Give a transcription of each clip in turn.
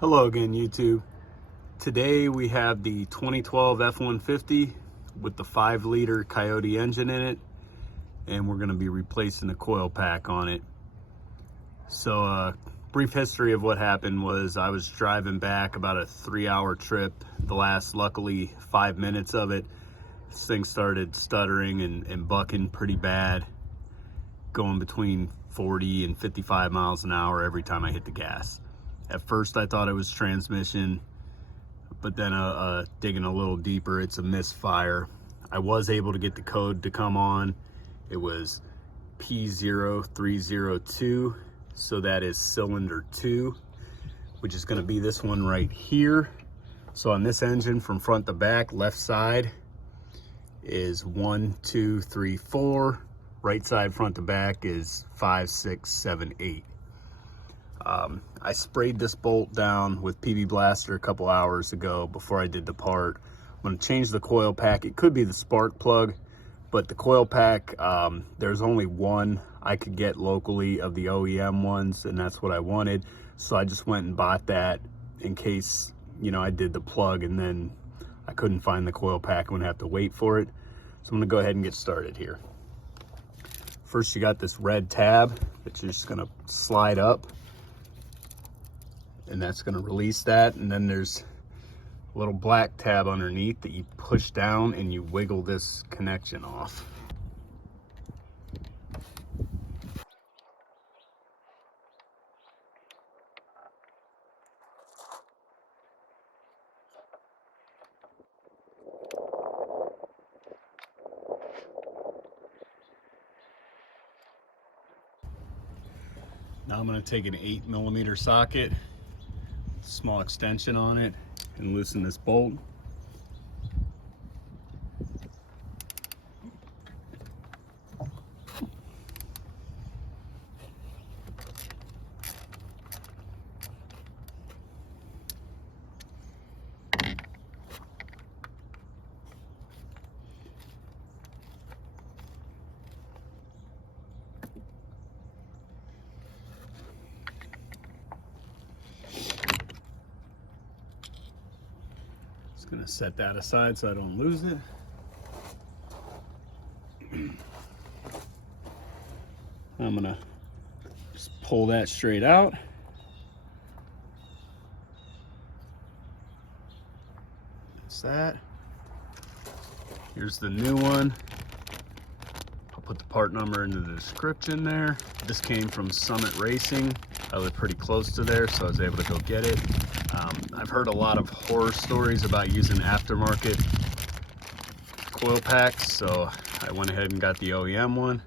Hello again, YouTube. Today we have the 2012 F-150 with the 5-liter Coyote engine in it, and we're going to be replacing the coil pack on it. So brief history of what happened was I was driving back about a 3-hour trip. The last, luckily, 5 minutes of it, this thing started stuttering and bucking pretty bad, going between 40 and 55 miles an hour every time I hit the gas. At first I thought it was transmission, but then digging a little deeper, it's a misfire. I was able to get the code to come on. It was P0302, so that is cylinder 2, which is going to be this one right here. So on this engine, from front to back, left side is 1, 2, 3, 4. Right side, front to back is 5, 6, 7, 8. I sprayed this bolt down with PB Blaster a couple hours ago before I did the part. I'm going to change the coil pack. It could be the spark plug, but the coil pack, there's only one I could get locally of the OEM ones, and that's what I wanted. So I just went and bought that in case, you know, I did the plug and then I couldn't find the coil pack and would have to wait for it. So I'm going to go ahead and get started here. First, you got this red tab that you're just going to slide up, and that's going to release that. And then there's a little black tab underneath that you push down and you wiggle this connection off. Now I'm going to take an 8mm socket, small extension on it, and loosen this bolt. Gonna set that aside so I don't lose it. I'm gonna just pull that straight out. That's that. Here's the new one. I'll put the part number into the description there. This came from Summit Racing. I live pretty close to there, so I was able to go get it. I've heard a lot of horror stories about using aftermarket coil packs, so I went ahead and got the OEM one.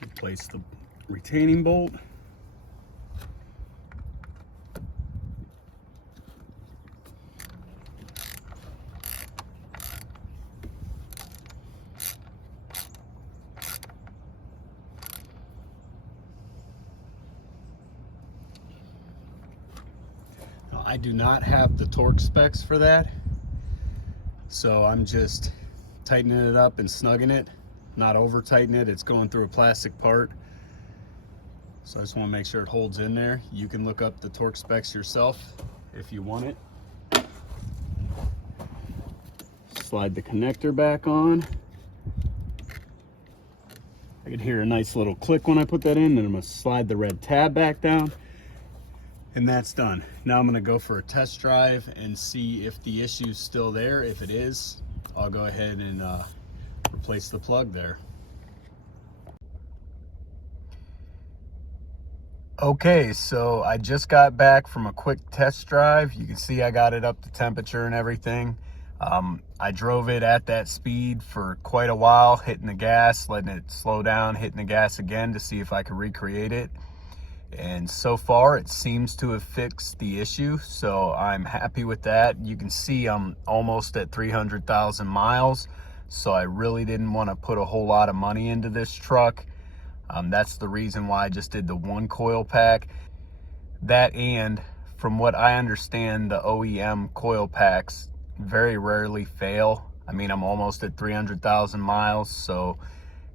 Replace the retaining bolt. Now, I do not have the torque specs for that, so I'm just tightening it up and snugging it. Not over tighten it, it's going through a plastic part. So I just want to make sure it holds in there. You can look up the torque specs yourself if you want it. Slide the connector back on. I can hear a nice little click when I put that in, then I'm going to slide the red tab back down, and that's done. Now I'm going to go for a test drive and see if the issue's still there. If it is, I'll go ahead and replace the plug there. Okay, so I just got back from a quick test drive. You can see I got it up to temperature and everything. I drove it at that speed for quite a while, hitting the gas, letting it slow down, hitting the gas again to see if I could recreate it. And so far it seems to have fixed the issue, so I'm happy with that. You can see I'm almost at 300,000 miles, so I really didn't want to put a whole lot of money into this truck. That's the reason why I just did the one coil pack. That, and from what I understand, the OEM coil packs very rarely fail. I mean, I'm almost at 300,000 miles, so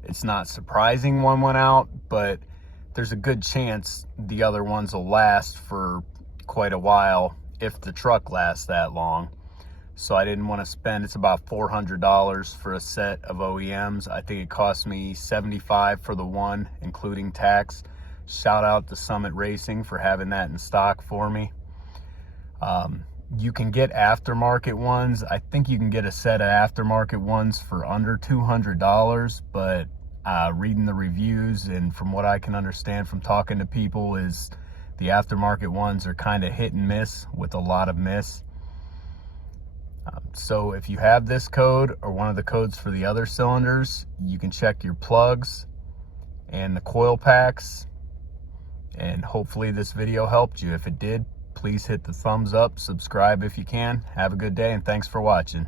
it's not surprising one went out, but there's a good chance the other ones will last for quite a while if the truck lasts that long. So I didn't want to spend, it's about $400 for a set of OEMs. I think it cost me $75 for the one, including tax. Shout out to Summit Racing for having that in stock for me. You can get aftermarket ones. I think you can get a set of aftermarket ones for under $200, but reading the reviews and from what I can understand from talking to people is the aftermarket ones are kind of hit and miss with a lot of miss. So if you have this code or one of the codes for the other cylinders, you can check your plugs and the coil packs, and hopefully this video helped you. If it did, please hit the thumbs up, subscribe if you can. Have a good day, and thanks for watching.